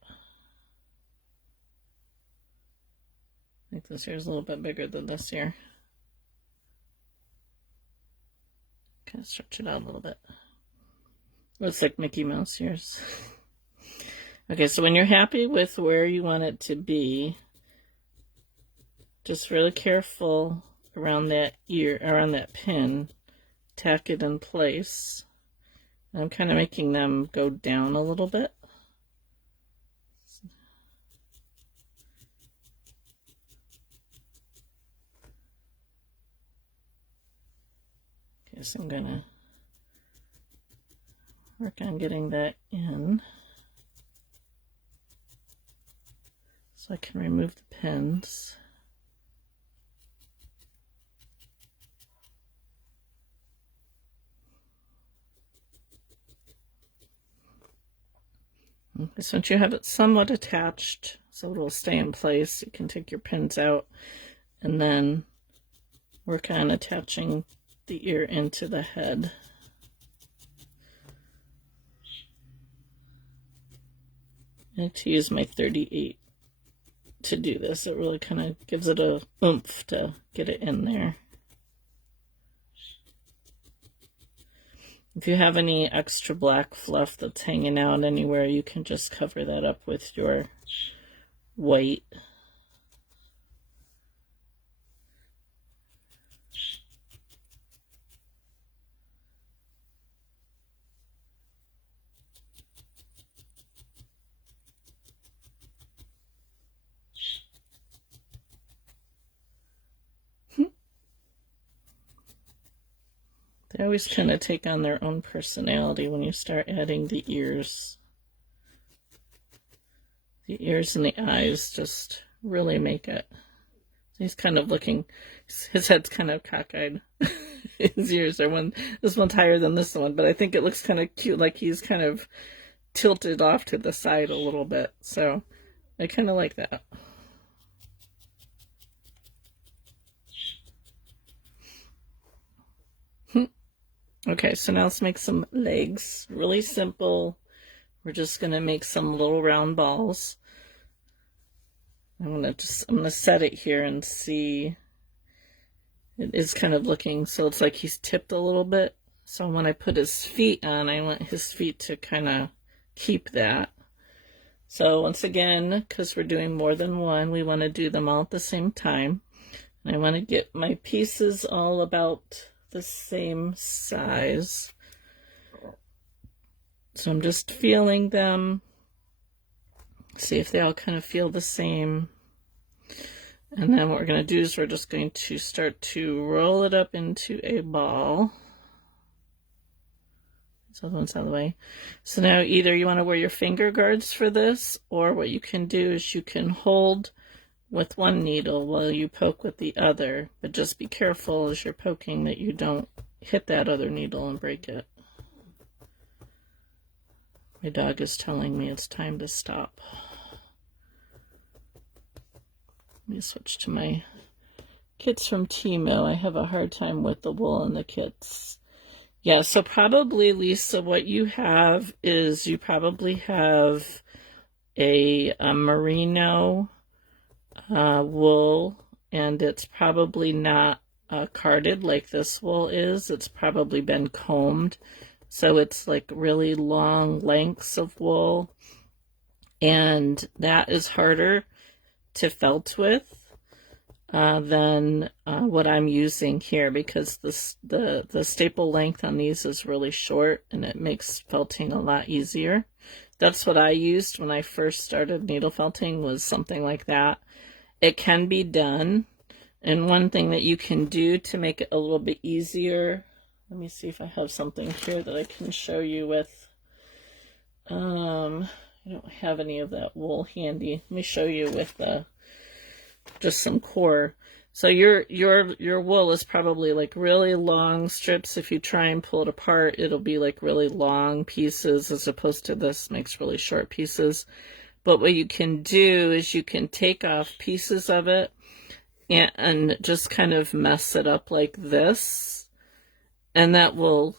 I think this here is a little bit bigger than this here. Kind of stretch it out a little bit. Looks like Mickey Mouse ears. Okay, so when you're happy with where you want it to be, just really careful around that ear, around that pin, tack it in place. I'm kind of making them go down a little bit. Okay, so I'm gonna work on getting that in so I can remove the pins. Okay, so once you have it somewhat attached so it will stay in place, you can take your pins out and then work on attaching the ear into the head. I like to use my 38 to do this. It really kind of gives it a oomph to get it in there. If you have any extra black fluff that's hanging out anywhere, you can just cover that up with your white. They always kind of take on their own personality when you start adding the ears. The ears and the eyes just really make it. He's kind of looking, his head's kind of cockeyed. His ears are this one's higher than this one, but I think it looks kind of cute, like he's kind of tilted off to the side a little bit. So I kind of like that. Okay, so now let's make some legs. Really simple. We're just going to make some little round balls. I'm gonna set it here and see. It is kind of looking, so it's like he's tipped a little bit. So when I put his feet on, I want his feet to kind of keep that. So once again, because we're doing more than one, we want to do them all at the same time. And I want to get my pieces all about the same size. So I'm just feeling them. See if they all kind of feel the same. And then what we're going to do is we're just going to start to roll it up into a ball. So the one's out of the way. So now either you want to wear your finger guards for this, or what you can do is you can hold with one needle while you poke with the other. But just be careful as you're poking that you don't hit that other needle and break it. My dog is telling me it's time to stop. Let me switch to my kits from Temu. I have a hard time with the wool in the kits. Yeah, so probably, Lisa, what you have is you probably have a merino wool, and it's probably not carded like this wool is. It's probably been combed. So it's like really long lengths of wool, and that is harder to felt with than what I'm using here, because the staple length on these is really short and it makes felting a lot easier. That's what I used when I first started needle felting, was something like that. It can be done, and one thing that you can do to make it a little bit easier, let me see if I have something here that I can show you with. I don't have any of that wool handy. Let me show you with just some core. So your wool is probably like really long strips. If you try and pull it apart, it'll be like really long pieces, as opposed to this makes really short pieces. But what you can do is you can take off pieces of it and just kind of mess it up like this. And that will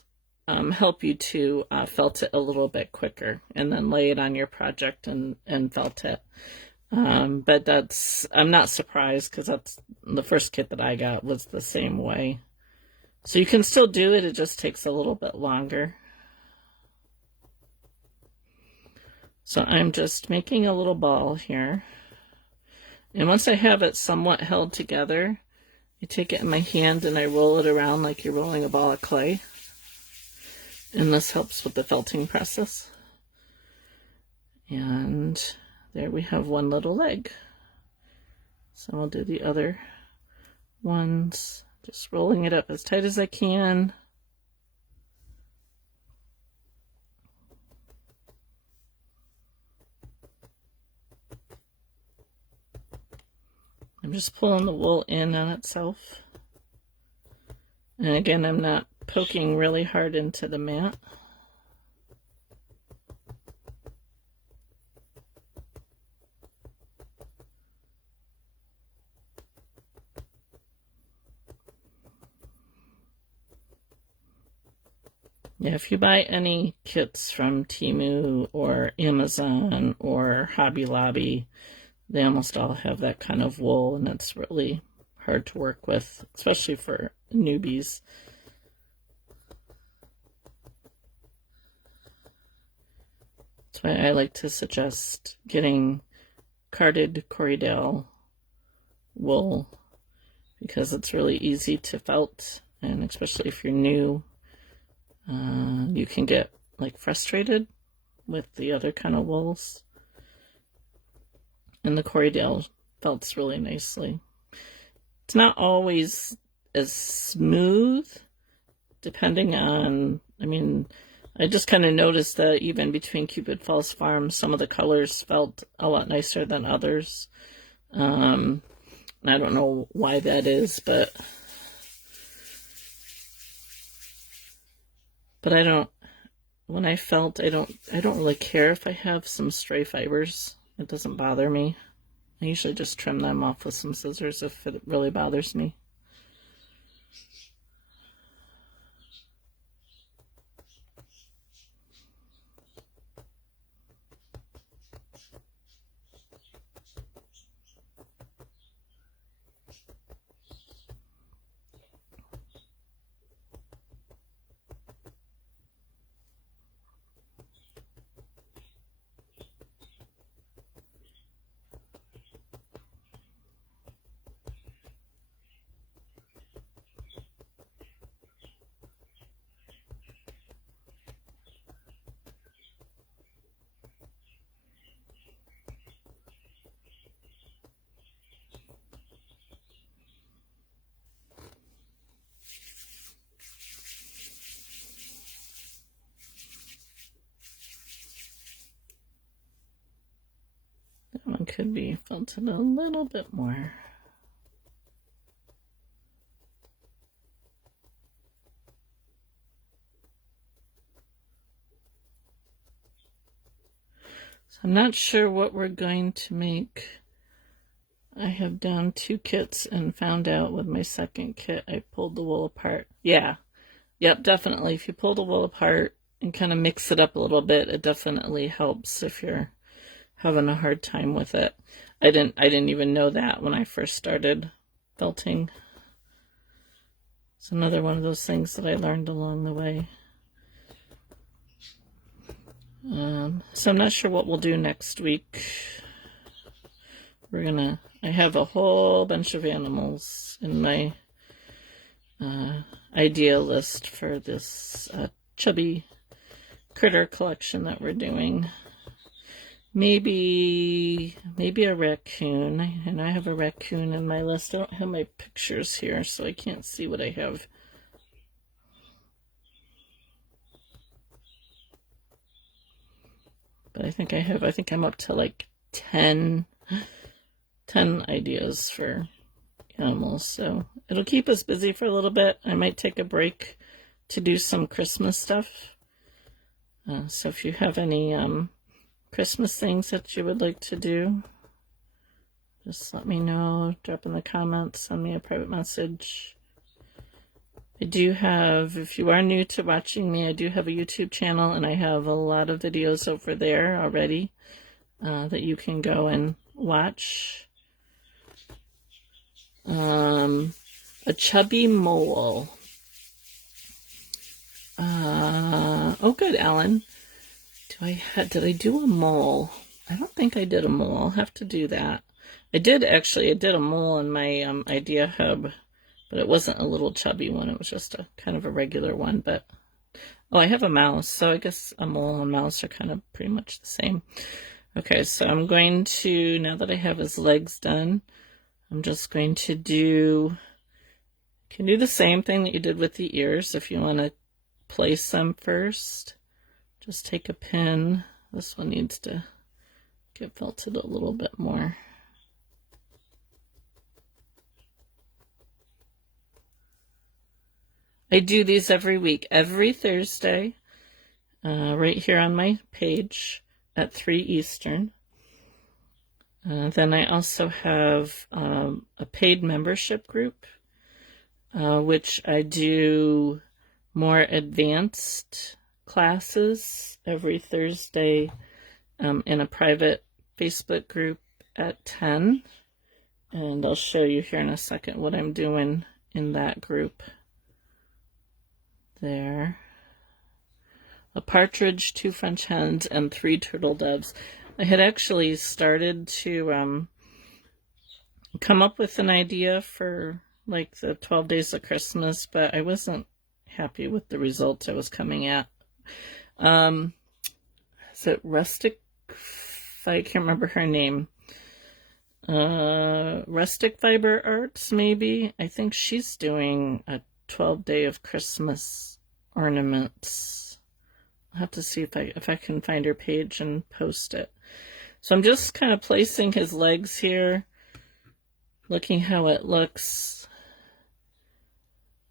help you to felt it a little bit quicker, and then lay it on your project and felt it. But I'm not surprised, because that's the first kit that I got was the same way. So you can still do it, it just takes a little bit longer. So I'm just making a little ball here. And once I have it somewhat held together, I take it in my hand and I roll it around like you're rolling a ball of clay. And this helps with the felting process. And there we have one little leg. So I'll do the other ones, just rolling it up as tight as I can. I'm just pulling the wool in on itself. And again, I'm not poking really hard into the mat. Yeah, if you buy any kits from Temu or Amazon or Hobby Lobby, they almost all have that kind of wool, and it's really hard to work with, especially for newbies. That's why I like to suggest getting carded Corriedale wool, because it's really easy to felt, and especially if you're new, you can get like frustrated with the other kind of wools. And the Corriedale felts really nicely. It's not always as smooth depending on, I mean, I just kind of noticed that even between Cupid Falls Farm, some of the colors felt a lot nicer than others. I don't know why that is, but I don't, when I felt, I don't really care if I have some stray fibers. It doesn't bother me. I usually just trim them off with some scissors if it really bothers me. That one could be felted a little bit more. So I'm not sure what we're going to make. I have done 2 kits and found out with my second kit I pulled the wool apart. Yeah, yep, definitely. If you pull the wool apart and kind of mix it up a little bit, it definitely helps if you're having a hard time with it. I didn't even know that when I first started felting. It's another one of those things that I learned along the way. So I'm not sure what we'll do next week. I have a whole bunch of animals in my idea list for this Chubby Critter collection that we're doing. Maybe a raccoon. And I have a raccoon in my list. I don't have my pictures here, so I can't see what I have. But I think I'm up to like 10 ideas for animals. So it'll keep us busy for a little bit. I might take a break to do some Christmas stuff. So if you have any Christmas things that you would like to do, just let me know. Drop in the comments, send me a private message. I do have, if you are new to watching me, I do have a YouTube channel, and I have a lot of videos over there already that you can go and watch. A chubby mole. Oh, good, Alan. Did I do a mole? I don't think I did a mole. I'll have to do that. I did a mole in my idea hub, but it wasn't a little chubby one. It was just a kind of a regular one. But oh, I have a mouse, so I guess a mole and mouse are kind of pretty much the same. Okay, so I'm going to, now that I have his legs done, I'm just going to you can do the same thing that you did with the ears. If you want to place them first, just take a pin. This one needs to get felted a little bit more. I do these every week, every Thursday, right here on my page at 3 Eastern. Then I also have a paid membership group, which I do more advanced classes every Thursday in a private Facebook group at 10. And I'll show you here in a second what I'm doing in that group. There. A partridge, 2 French hens, and 3 turtle doves. I had actually started to come up with an idea for like the 12 days of Christmas, but I wasn't happy with the results I was coming at. Is it Rustic? I can't remember her name. Rustic Fiber Arts, maybe. I think she's doing a 12-day of Christmas ornaments. I'll have to see if I can find her page and post it. So I'm just kind of placing his legs here, looking how it looks.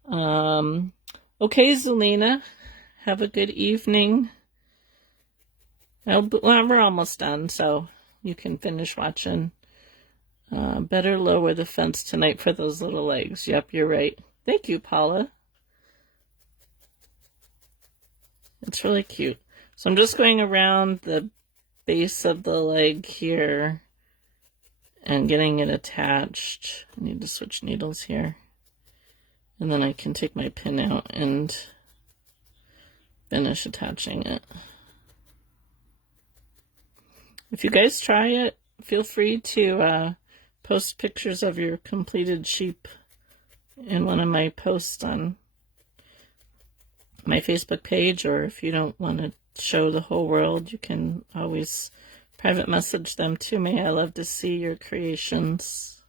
Okay, Zelina, have a good evening. Well, we're almost done, so you can finish watching. Better lower the fence tonight for those little legs. Yep, you're right. Thank you, Paula. It's really cute. So I'm just going around the base of the leg here and getting it attached. I need to switch needles here. And then I can take my pin out and finish attaching it. If you guys try it, feel free to post pictures of your completed sheep in one of my posts on my Facebook page, or if you don't want to show the whole world, you can always private message them to me. I love to see your creations.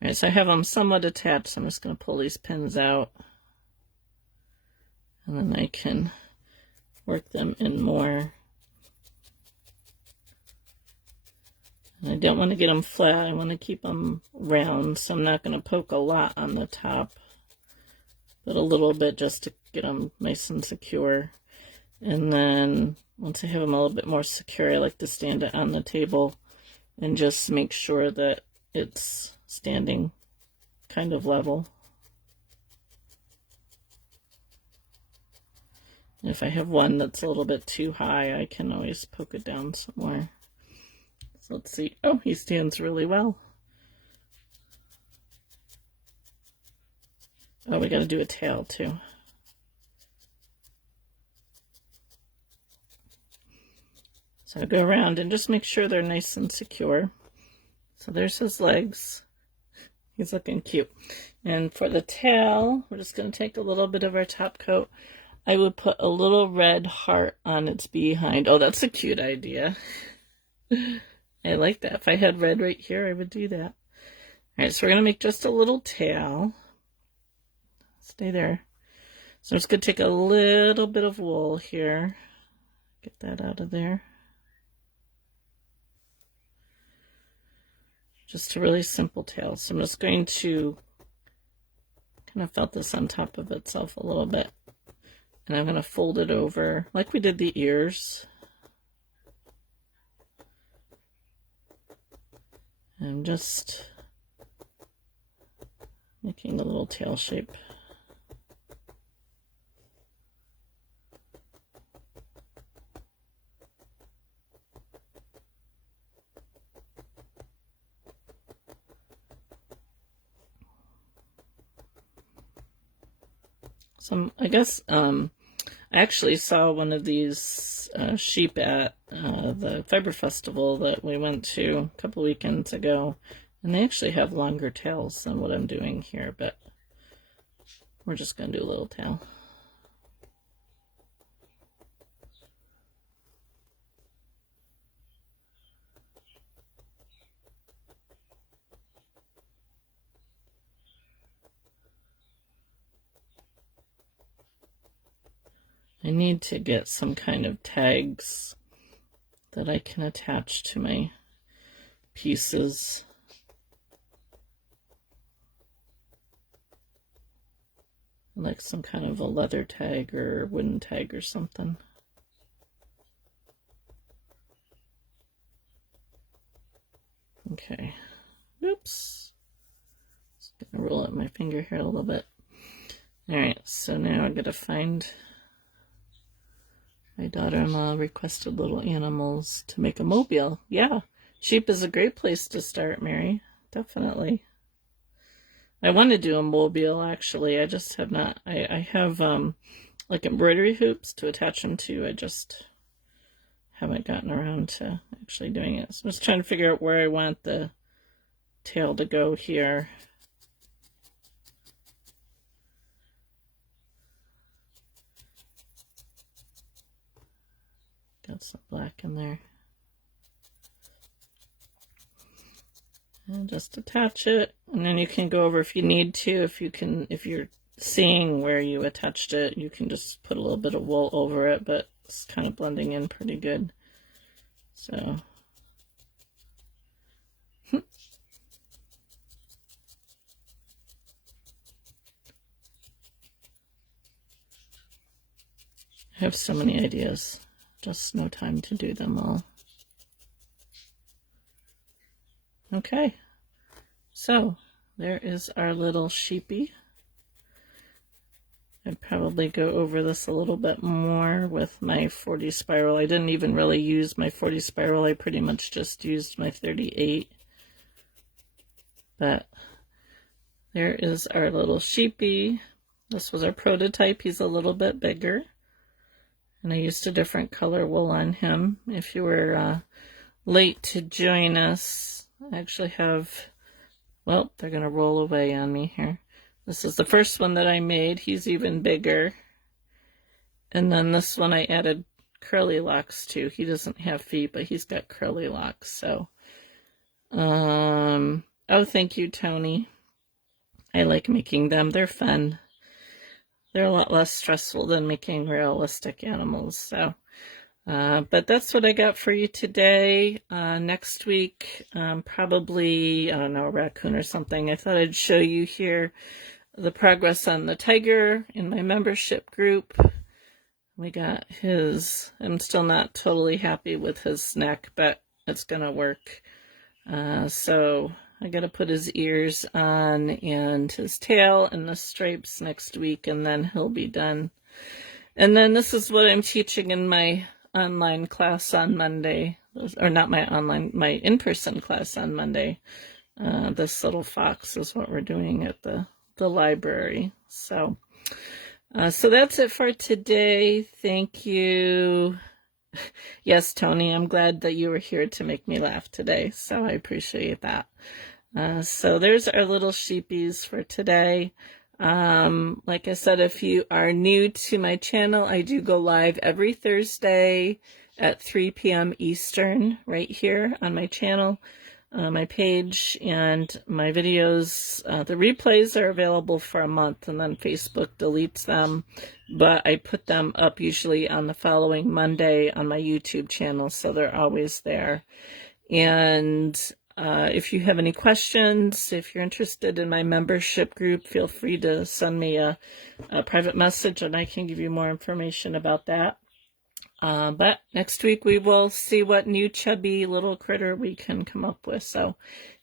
Alright, so I have them somewhat attached, so I'm just going to pull these pins out, and then I can work them in more. And I don't want to get them flat, I want to keep them round, so I'm not going to poke a lot on the top, but a little bit just to get them nice and secure. And then once I have them a little bit more secure, I like to stand it on the table and just make sure that it's standing kind of level. And if I have one that's a little bit too high, I can always poke it down somewhere. So let's see. Oh, he stands really well. Oh, we got to do a tail too. So I go around and just make sure they're nice and secure. So there's his legs. He's looking cute. And for the tail, we're just going to take a little bit of our top coat. I would put a little red heart on its behind. Oh, that's a cute idea. I like that. If I had red right here, I would do that. All right, so we're going to make just a little tail. Stay there. So I'm just going to take a little bit of wool here. Get that out of there. Just a really simple tail. So I'm just going to kind of felt this on top of itself a little bit. And I'm going to fold it over like we did the ears. I'm just making a little tail shape. So I guess I actually saw one of these sheep at the Fiber Festival that we went to a couple weekends ago, and they actually have longer tails than what I'm doing here, but we're just going to do a little tail. I need to get some kind of tags that I can attach to my pieces. Like some kind of a leather tag or wooden tag or something. Okay. Oops. Just gonna roll up my finger here a little bit. Alright, so now I gotta find. My daughter-in-law requested little animals to make a mobile. Yeah, sheep is a great place to start, Mary. Definitely. I want to do a mobile, actually. I just have not. I have, like, embroidery hoops to attach them to. I just haven't gotten around to actually doing it. So I'm just trying to figure out where I want the tail to go here. Got some black in there. And just attach it, and then you can go over if you need to. If you're seeing where you attached it, you can just put a little bit of wool over it, but it's kind of blending in pretty good. So I have so many ideas, just no time to do them all. Okay, so there is our little sheepy. I'd probably go over this a little bit more with my 40 spiral. I didn't even really use my 40 spiral. I pretty much just used my 38. But there is our little sheepy. This was our prototype. He's a little bit bigger. And I used a different color wool on him. If you were late to join us, I actually have, well, they're going to roll away on me here. This is the first one that I made. He's even bigger. And then this one I added curly locks to. He doesn't have feet, but he's got curly locks. So, oh, thank you, Tony. I like making them. They're fun. They're a lot less stressful than making realistic animals. So, but that's what I got for you today. Next week, probably, I don't know, a raccoon or something. I thought I'd show you here the progress on the tiger in my membership group. We got his, I'm still not totally happy with his neck, but it's going to work. So I got to put his ears on and his tail and the stripes next week, and then he'll be done. And then this is what I'm teaching in my online class on Monday, or not my online, my in-person class on Monday. This little fox is what we're doing at the library. So that's it for today. Thank you. Yes, Tony, I'm glad that you were here to make me laugh today, so I appreciate that. So there's our little sheepies for today. Like I said, if you are new to my channel, I do go live every Thursday at 3 p.m. Eastern right here on my channel. My page and my videos, the replays are available for a month, and then Facebook deletes them, but I put them up usually on the following Monday on my YouTube channel, so they're always there. And if you have any questions, if you're interested in my membership group, feel free to send me a private message, and I can give you more information about that. But next week we will see what new chubby little critter we can come up with. So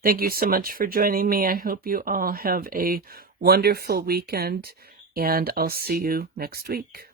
thank you so much for joining me. I hope you all have a wonderful weekend, and I'll see you next week.